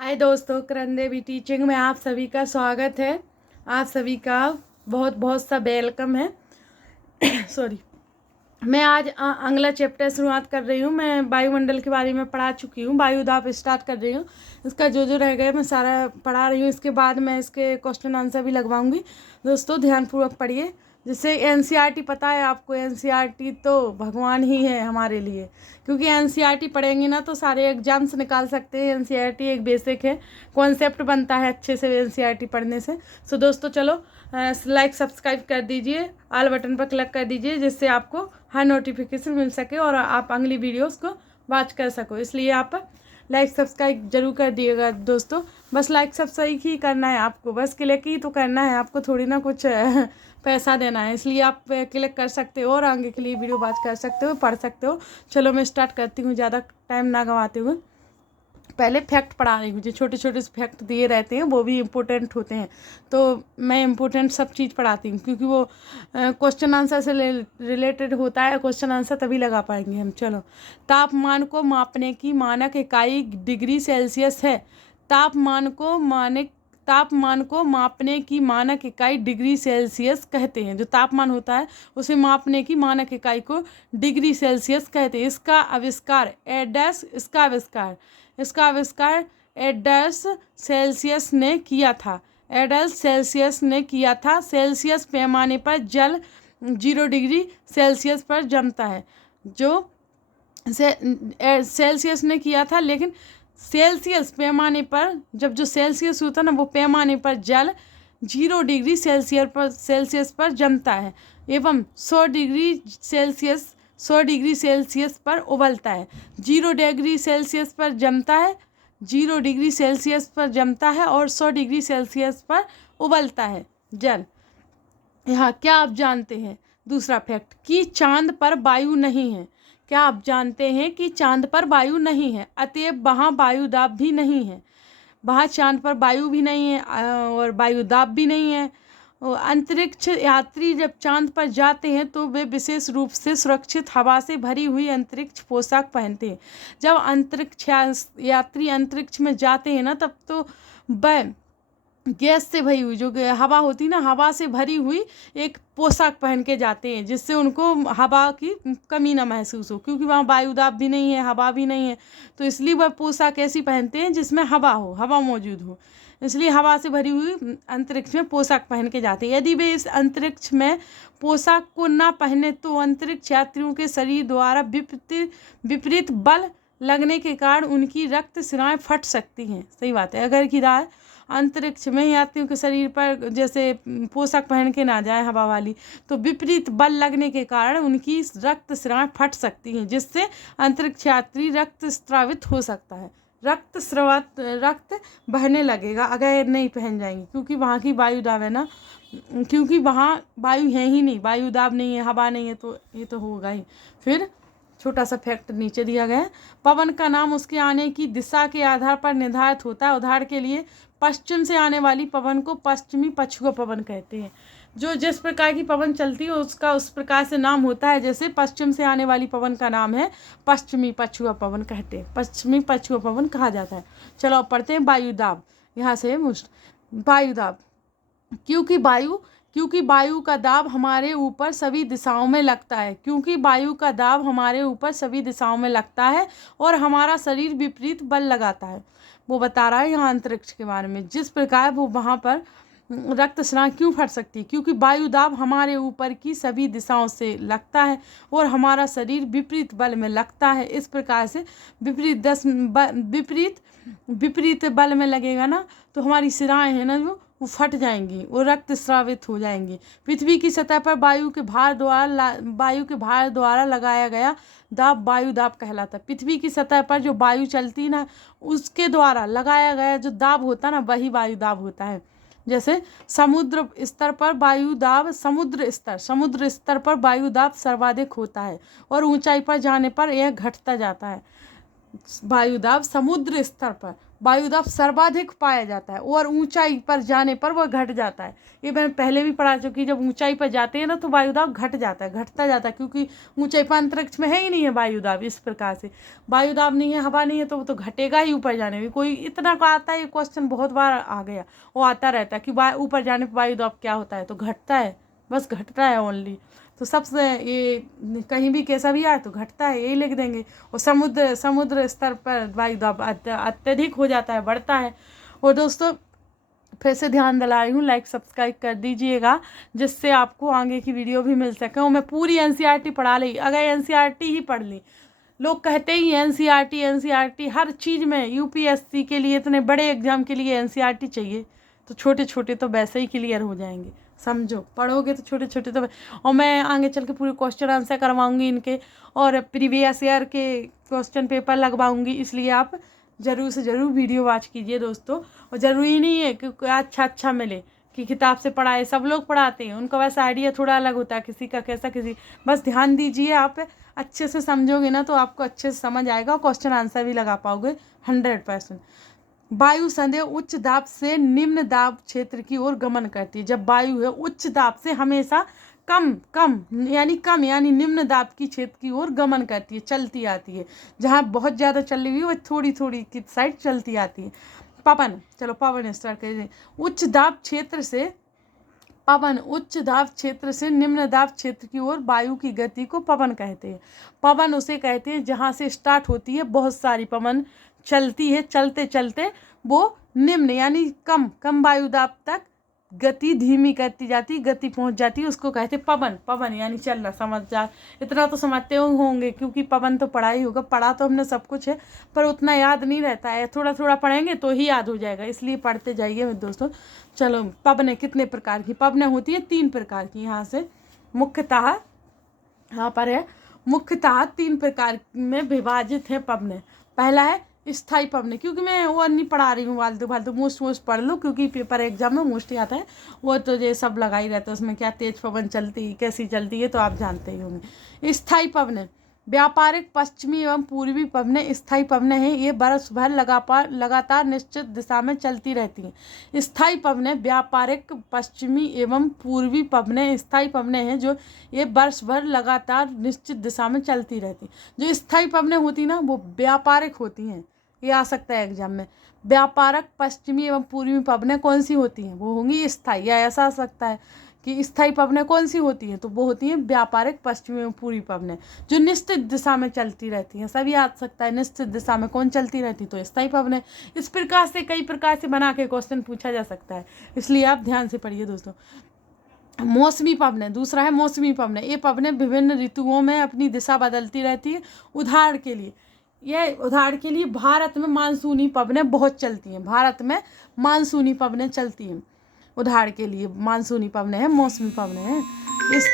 हाय दोस्तों, करण देवी टीचिंग में आप सभी का स्वागत है। आप सभी का बहुत बहुत सा वेलकम है। सॉरी, मैं आज अगला चैप्टर शुरुआत कर रही हूँ। मैं वायुमंडल के बारे में पढ़ा चुकी हूँ, वायु दाब स्टार्ट कर रही हूँ। इसका जो जो रह गया मैं सारा पढ़ा रही हूँ। इसके बाद मैं इसके क्वेश्चन आंसर भी लगवाऊंगी। दोस्तों ध्यानपूर्वक पढ़िए, जिससे एनसीईआरटी पता है आपको। एनसीईआरटी तो भगवान ही है हमारे लिए, क्योंकि एनसीईआरटी पढ़ेंगे ना तो सारे एग्जाम्स निकाल सकते हैं। एनसीईआरटी एक बेसिक है, कॉन्सेप्ट बनता है अच्छे से एनसीईआरटी पढ़ने से। सो दोस्तों चलो लाइक सब्सक्राइब कर दीजिए, ऑल बटन पर क्लिक कर दीजिए, जिससे आपको हर नोटिफिकेशन मिल सके और आप अगली वीडियोस को वॉच कर सको। इसलिए आप लाइक सब्सक्राइब जरूर कर दिएगा दोस्तों। बस लाइक सब्सक्राइब ही करना है आपको, बस क्लिक ही तो करना है आपको, थोड़ी ना कुछ पैसा देना है। इसलिए आप क्लिक कर सकते हो और आगे के लिए वीडियो वॉच कर सकते हो, पढ़ सकते हो। चलो मैं स्टार्ट करती हूँ, ज़्यादा टाइम ना गंवाते हुए। पहले फैक्ट पढ़ा रही हूँ, जो छोटे छोटे फैक्ट दिए रहते हैं वो भी इम्पोर्टेंट होते हैं, तो मैं इम्पोर्टेंट सब चीज़ पढ़ाती हूँ, क्योंकि वो क्वेश्चन आंसर से रिलेटेड होता है। क्वेश्चन आंसर तभी लगा पाएंगे हम। चलो, तापमान को मापने की मानक इकाई डिग्री सेल्सियस है। तापमान को मापने की मानक इकाई डिग्री सेल्सियस कहते हैं। जो तापमान होता है उसे मापने की मानक इकाई को डिग्री सेल्सियस कहते हैं। इसका आविष्कार एडल्स सेल्सियस ने किया था। सेल्सियस पैमाने पर जल 0 डिग्री सेल्सियस पर जमता है। जो सेल्सियस ने किया था, लेकिन सेल्सियस पैमाने पर, जब जो सेल्सियस होता है ना, वो पैमाने पर जल 0 डिग्री सेल्सियस पर जमता है एवं 100 डिग्री सेल्सियस पर उबलता है। 0 डिग्री सेल्सियस पर जमता है, 0 डिग्री सेल्सियस पर जमता है और 100 डिग्री सेल्सियस पर उबलता है जल। यहाँ क्या आप जानते हैं, दूसरा फैक्ट, कि चांद पर वायु नहीं है। क्या आप जानते हैं कि चांद पर वायु नहीं है, अतएव वहाँ वायु दाब भी नहीं है। वहाँ चांद पर वायु भी नहीं है और वायु दाब भी नहीं है। अंतरिक्ष यात्री जब चांद पर जाते हैं तो वे विशेष रूप से सुरक्षित हवा से भरी हुई अंतरिक्ष पोशाक पहनते हैं। जब अंतरिक्ष यात्री अंतरिक्ष में जाते हैं ना, तब तो वह गैस से भरी हुई, जो हवा होती ना, हवा से भरी हुई एक पोशाक पहन के जाते हैं, जिससे उनको हवा की कमी ना महसूस हो, क्योंकि वहाँ वायुदाब भी नहीं है, हवा भी नहीं है। तो इसलिए वह पोशाक ऐसी पहनते हैं जिसमें हवा मौजूद हो। इसलिए हवा से भरी हुई अंतरिक्ष में पोशाक पहन के जाते हैं। यदि वे इस अंतरिक्ष में पोशाक को ना पहने तो अंतरिक्ष यात्रियों के शरीर द्वारा विपरीत बल लगने के कारण उनकी रक्त सिराएं फट सकती हैं। सही बात है। अगर किराए अंतरिक्ष में यात्रियों के शरीर पर जैसे पोशाक पहन के ना जाए हवा वाली, तो विपरीत बल लगने के कारण उनकी रक्त स्राव फट सकती हैं, जिससे अंतरिक्ष यात्री रक्त स्रावित हो सकता है। रक्त बहने लगेगा अगर नहीं पहन जाएंगे, क्योंकि वहाँ की वायु दाब है ना, क्योंकि वहाँ वायु है ही नहीं, वायु दाब नहीं है, हवा नहीं है, तो ये तो होगा ही। फिर छोटा सा फैक्ट नीचे दिया गया है, पवन का नाम उसके आने की दिशा के आधार पर निर्धारित होता है। उदाहरण के लिए पश्चिम से आने वाली पवन को पश्चिमी पछुआ पवन कहते हैं। जो जिस प्रकार की पवन चलती है उसका उस प्रकार से नाम होता है। जैसे पश्चिम से आने वाली पवन का नाम है पश्चिमी पछुआ पवन कहते हैं, पश्चिमी पछुआ पवन कहा जाता है। चलो अब पढ़ते हैं वायुदाब। यहाँ से वायुदाब, क्योंकि वायु का दाब हमारे ऊपर सभी दिशाओं में लगता है। और हमारा शरीर विपरीत बल लगाता है। वो बता रहा है यहाँ अंतरिक्ष के बारे में, जिस प्रकार वो वहाँ पर रक्त स्राव क्यों फट सकती है, क्योंकि वायु दाब हमारे ऊपर की सभी दिशाओं से लगता है और हमारा शरीर विपरीत बल में लगता है। इस प्रकार से विपरीत बल में लगेगा ना, तो हमारी सिराएं हैं ना, जो वो फट जाएंगी, वो रक्त स्रावित हो जाएंगी। पृथ्वी की सतह पर वायु के भार द्वारा लगाया गया दाब वायु दाब कहलाता है। पृथ्वी की सतह पर जो वायु चलती ना, उसके द्वारा लगाया गया जो दाब होता ना, वही वायु दाब होता है। जैसे समुद्र स्तर पर वायु दाब सर्वाधिक होता है और ऊंचाई पर जाने पर यह घटता जाता है। वायु दाब समुद्र स्तर पर, वायुदाब सर्वाधिक पाया जाता है और ऊंचाई पर जाने पर वह घट जाता है। ये मैं पहले भी पढ़ा चुकी, जब ऊंचाई पर जाते हैं ना तो वायुदाब घट जाता है, घटता जाता है, क्योंकि ऊंचाई पर अंतरिक्ष में है ही नहीं है वायुदाब। इस प्रकार से वायुदाब नहीं है, हवा नहीं है, तो वो तो घटेगा ही ऊपर जाने में। कोई इतना का आता है, ये क्वेश्चन बहुत बार आ गया, वो आता रहता है कि ऊपर जाने पर वायुदाब क्या होता है, तो घटता है, बस घटता है ओनली। तो सबसे ये कहीं भी कैसा भी आए तो घटता है, यही लिख देंगे। और समुद्र स्तर पर वायुदाब अत्यधिक हो जाता है, बढ़ता है। और दोस्तों फिर से ध्यान दिला रही हूँ, लाइक सब्सक्राइब कर दीजिएगा, जिससे आपको आगे की वीडियो भी मिल सके। और मैं पूरी एनसीईआरटी पढ़ा ली, अगर एनसीईआरटी ही पढ़ ली, लोग कहते ही एनसीईआरटी हर चीज़ में, यूपीएससी के लिए, इतने बड़े एग्जाम के लिए एनसीईआरटी चाहिए, तो छोटे छोटे तो वैसे ही क्लियर हो जाएंगे। समझो, पढ़ोगे तो छोटे छोटे तो। और मैं आगे चल के पूरे क्वेश्चन आंसर करवाऊंगी इनके, और प्रीवियस ईयर के क्वेश्चन पेपर लगवाऊंगी, इसलिए आप ज़रूर से ज़रूर वीडियो वॉच कीजिए दोस्तों। और ज़रूरी नहीं है कि अच्छा मिले कि किताब से पढ़ाए, सब लोग पढ़ाते हैं, उनका वैसा आइडिया थोड़ा अलग होता है, किसी का कैसा किसी। बस ध्यान दीजिए, आप अच्छे से समझोगे ना तो आपको अच्छे से समझ आएगा और क्वेश्चन आंसर भी लगा पाओगे 100%। वायु संदेह उच्च दाब से निम्न दाब क्षेत्र की ओर गमन करती है। जब वायु है उच्च दाब से हमेशा कम यानी निम्न दाब की क्षेत्र की ओर गमन करती है, चलती आती है। जहाँ बहुत ज़्यादा चल रही है वह थोड़ी थोड़ी की साइड चलती आती है। पवन, चलो पवन स्टार्ट करिए। उच्च दाब क्षेत्र से निम्न दाब क्षेत्र की ओर वायु की गति को पवन कहते हैं। पवन उसे कहते हैं जहाँ से स्टार्ट होती है बहुत सारी पवन चलती है, चलते चलते वो निम्न यानी कम वायुदाब तक गति धीमी करती जाती, गति पहुंच जाती है, उसको कहते पवन यानी चलना। समझ जा, इतना तो समझते होंगे, क्योंकि पवन तो पढ़ा ही होगा, पढ़ा तो हमने सब कुछ है, पर उतना याद नहीं रहता है, थोड़ा थोड़ा पढ़ेंगे तो ही याद हो जाएगा, इसलिए पढ़ते जाइए मेरे दोस्तों। चलो, पवनें कितने प्रकार की पवनें होती है? 3 प्रकार की। यहाँ से मुख्यतः यहाँ पर है, मुख्यतः 3 प्रकार में विभाजित है पवनें। पहला है स्थायी पवनें, क्योंकि मैं वो नहीं पढ़ा रही हूँ फालतू, मोस्ट पढ़ लो, क्योंकि पेपर एग्जाम में मोस्ट ही आता है, वो तो ये सब लगा ही रहता है, उसमें क्या तेज पवन चलती कैसी चलती है तो आप जानते ही होंगे। स्थायी पवनें, व्यापारिक पश्चिमी एवं पूर्वी पवनें स्थायी पवनें हैं, ये बरस भर लगातार निश्चित दिशा में चलती रहती हैं। स्थायी पवनें व्यापारिक पश्चिमी एवं पूर्वी पवनें स्थायी पवनें हैं जो ये वर्ष भर लगातार निश्चित दिशा में चलती रहती। जो स्थायी पवनें होती ना वो व्यापारिक होती हैं, ये आ सकता है एग्जाम में। व्यापारक पश्चिमी एवं पूर्वी पवनें कौन सी होती हैं? वो होंगी स्थायी, या ऐसा आ सकता है कि स्थायी पवनें कौन सी होती हैं, तो वो होती हैं व्यापारिक पश्चिमी एवं पूर्वी पवनें जो निश्चित दिशा में चलती रहती हैं। सभी आ सकता है, निश्चित दिशा में कौन चलती रहती, तो स्थायी पवनें। इस प्रकार से कई प्रकार से बना के क्वेश्चन पूछा जा सकता है, इसलिए आप ध्यान से पढ़िए दोस्तों। मौसमी पवनें, दूसरा है मौसमी पवनें। ये पवनें विभिन्न ऋतुओं में अपनी दिशा बदलती रहती है। उदाहरण के लिए भारत में मानसूनी पवनें बहुत चलती हैं, भारत में मानसूनी पवनें चलती हैं। उदाहरण के लिए मानसूनी पवनें हैं, मौसमी पवनें हैं। इस